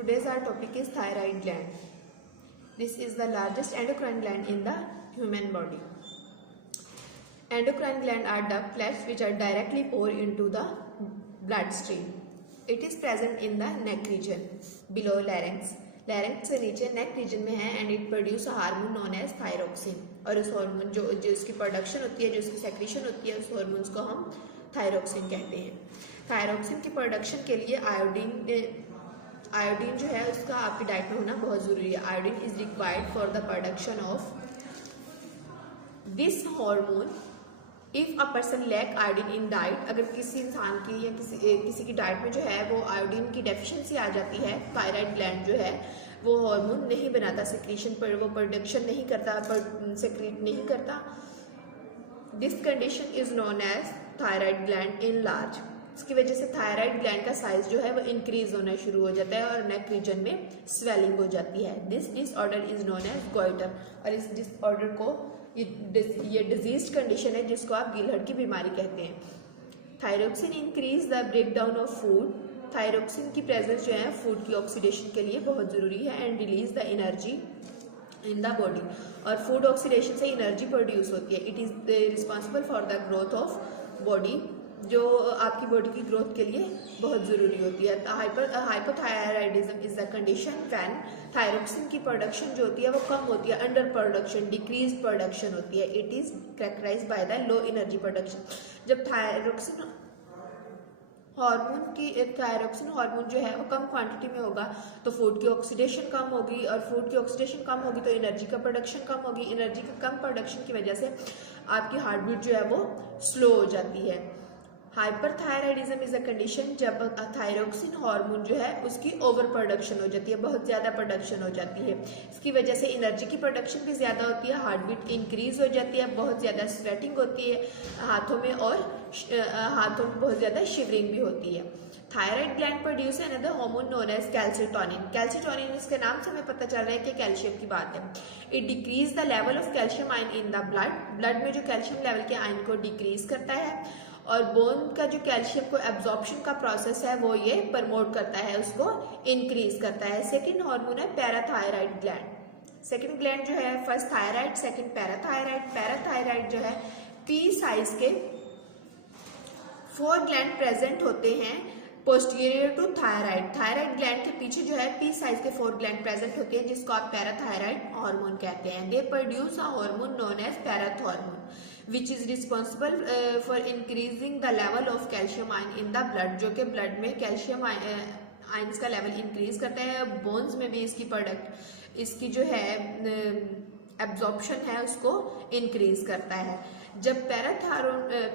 Today's our topic is thyroid gland. This is the largest endocrine gland in the human body. Endocrine gland are duct flaps which are directly poured into the bloodstream. It is present in the neck region below larynx. larynx से नीचे neck region में है and it produce a hormone known as thyroxine. और उस hormone जो उसकी production होती है, जो उसकी सेक्रेशन होती है, उस हार्मोन्स को हम थायरोक्सिन कहते हैं. थायरोक्सिन की प्रोडक्शन के लिए आयोडीन जो है उसका आपकी डाइट में होना बहुत जरूरी है. Iodine is required for the production of this hormone. If a person lack iodine in diet, अगर किसी इंसान की या किसी की डाइट में जो है वो आयोडीन की डेफिशिएंसी आ जाती है, थायराइड ग्लैंड जो है वो हार्मोन नहीं बनाता, सेक्रेशन पर वो प्रोडक्शन नहीं करता, सेक्रेट नहीं करता. This condition is known as thyroid gland enlarge. इसकी वजह से थायराइड ग्लैंड का साइज जो है वो इंक्रीज होना शुरू हो जाता है और नेक रीजन में स्वेलिंग हो जाती है. This disorder is known as goitre. और इस डिसऑर्डर को ये डिजीज कंडीशन है जिसको आप गिलहट की बीमारी कहते हैं. Thyroxine increase the break down of food. Thyroxine की प्रेजेंस जो है फूड की ऑक्सीडेशन के लिए बहुत जरूरी है and release the energy in the body. और फूड ऑक्सीडेशन से एनर्जी प्रोड्यूस होती है. It is responsible for the growth of body, जो आपकी बॉडी की ग्रोथ के लिए बहुत जरूरी होती है. Hypothyroidism is the condition when thyroxine की प्रोडक्शन जो होती है वो कम होती है, अंडर प्रोडक्शन, डिक्रीज प्रोडक्शन होती है. It is characterised by the low energy production. जब थायरोक्सिन हार्मोन जो है वो कम क्वांटिटी में होगा तो फूड की ऑक्सीडेशन कम होगी, और फूड की ऑक्सीडेशन कम होगी तो एनर्जी का प्रोडक्शन कम होगी. एनर्जी का कम प्रोडक्शन की वजह से आपकी हार्ट बीट जो है वो स्लो हो जाती है. हाइपरथायराइडिज्म इज अ कंडीशन जब थायरोक्सिन हार्मोन जो है उसकी ओवर प्रोडक्शन हो जाती है, बहुत ज्यादा प्रोडक्शन हो जाती है. इसकी वजह से एनर्जी की प्रोडक्शन भी ज्यादा होती है, हार्ट बीट इंक्रीज हो जाती है, बहुत ज्यादा स्वेटिंग होती है हाथों में, और हाथों में बहुत ज्यादा शिवरिंग भी होती है. Thyroid gland produce another hormone known as calcitonin. Calcitonin इसके नाम से हमें पता चल रहा है कि कैल्शियम की बात है. It decrease the level of calcium ion in the blood. Blood में जो कैल्शियम लेवल के आयन को डिक्रीज करता है, और बोन का जो कैल्शियम को एब्जॉर्प्शन का प्रोसेस है वो ये प्रमोट करता है, उसको इंक्रीज करता है. सेकंड हार्मोन है पैराथायराइड ग्लैंड. सेकंड ग्लैंड जो है, first thyroid, second parathyroid. Parathyroid जो है पी साइज के 4 ग्लैंड प्रेजेंट होते हैं posterior to thyroid. Thyroid gland के पीछे जो है पी साइज के 4 ग्लैंड प्रेजेंट होते हैं जिसको आप पैराथायराइड हार्मोन कहते हैं. They produce a hormone known as parathormone which is responsible for increasing the level of calcium ion in the blood, जो कि ब्लड में कैल्शियम आयंस का लेवल इंक्रीज करता है. बोन्स में भी इसकी जो है एब्जॉर्प्शन है उसको इंक्रीज करता है. जब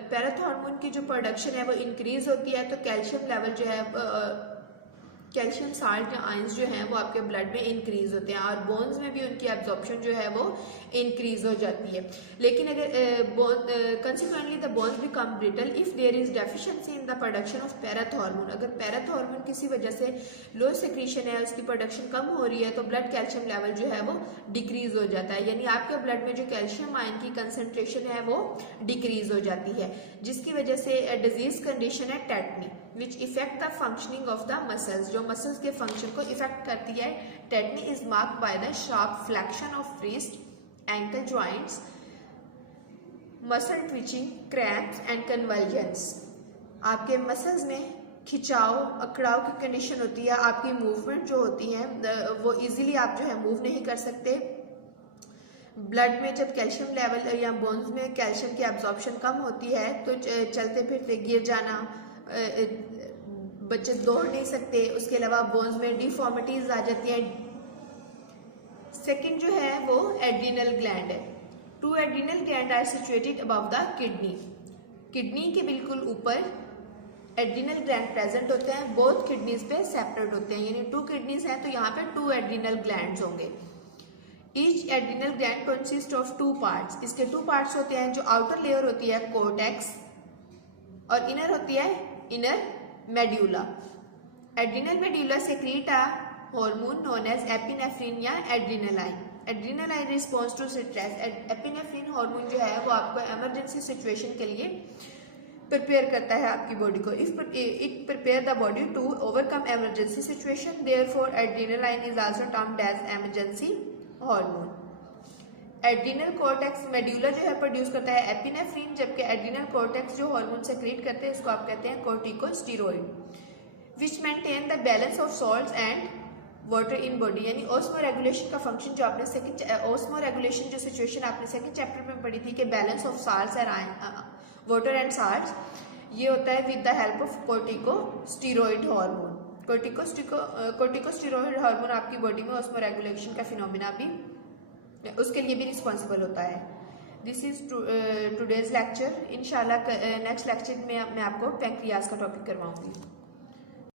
पैराथॉर्मोन की जो प्रोडक्शन है वो इंक्रीज होती है तो कैल्शियम लेवल जो है कैल्शियम साल्ट आयंस जो हैं वो आपके ब्लड में इंक्रीज होते हैं, और बोन्स में भी उनकी एब्जॉर्प्शन जो है वो इंक्रीज हो जाती है. लेकिन अगर consequently the bones become brittle if there is deficiency in the production of parathormone. अगर पैराथॉर्मोन किसी वजह से लो सेक्रेशन है, उसकी प्रोडक्शन कम हो रही है तो ब्लड कैल्शियम लेवल जो है वो डिक्रीज हो जाता है, यानी आपके ब्लड में जो कैल्शियम आयन की कंसेंट्रेशन है वो डिक्रीज हो जाती है, जिसकी वजह से डिजीज कंडीशन है tetani which affect the functioning of the muscles. जो मसल्स के फंक्शन को इफेक्ट करती है. Tetani is marked by the sharp flexion of wrist, ankle joints, muscle twitching, cramps and convulsions. आपके मसल्स में खिंचाव, अकड़ाव की कंडीशन होती है. आपकी मूवमेंट जो होती है वो इजीली आप जो है मूव नहीं कर सकते. ब्लड में जब कैल्शियम लेवल या बोन्स में कैल्शियम की एब्जॉर्प्शन कम होती है तो चलते फिरते गिर जाना, बच्चे दौड़ नहीं सकते. उसके अलावा बोन्स में डिफॉर्मिटीज आ जाती हैं. सेकंड जो है वो एड्रिनल ग्लैंड है. 2 adrenal gland are situated above the kidney. Kidney के बिल्कुल ऊपर एड्रिनल ग्लैंड प्रेजेंट होते हैं. बोथ किडनीज पे सेपरेट होते हैं, यानी 2 किडनीज हैं तो यहाँ पे 2 एड्रिनल ग्लैंड्स होंगे. Each adrenal gland consist of 2 parts. इसके 2 पार्ट्स होते हैं. जो आउटर लेयर होती है कोर्टेक्स और इनर होती है inner medulla. Adrenal medulla secrete a hormone known as epinephrine या adrenaline. Adrenaline response to stress. Epinephrine hormone जो है वो आपको इमरजेंसी सिचुएशन के लिए प्रिपेयर करता है आपकी बॉडी को। It prepare the body to overcome emergency situation, therefore adrenaline is also termed as emergency hormone. Adrenal cortex medulla जो है प्रोड्यूस करता है एपिनेफ्रिन, जबकि एड्रिनल कॉर्टेक्स जो हार्मोन सेक्रेट करते हैं इसको आप कहते हैं corticosteroid, which maintain the balance of salts and water in body. यानी ऑस्मो रेगुलेशन का फंक्शन जो आपने सेकंड ऑस्मो रेगुलेशन जो सिचुएशन आपने सेकंड चैप्टर में पढ़ी थी कि balance of salts and water and salts, ये होता है with the help of corticosteroid hormone. Corticosteroid hormone आपकी बॉडी में ऑस्मो रेगुलेशन का फिनोमिना भी उसके लिए भी रिस्पॉन्सिबल होता है। This is today's lecture. इंशाल्लाह नेक्स्ट लेक्चर में मैं आपको पैंक्रियाज का टॉपिक करवाऊंगी।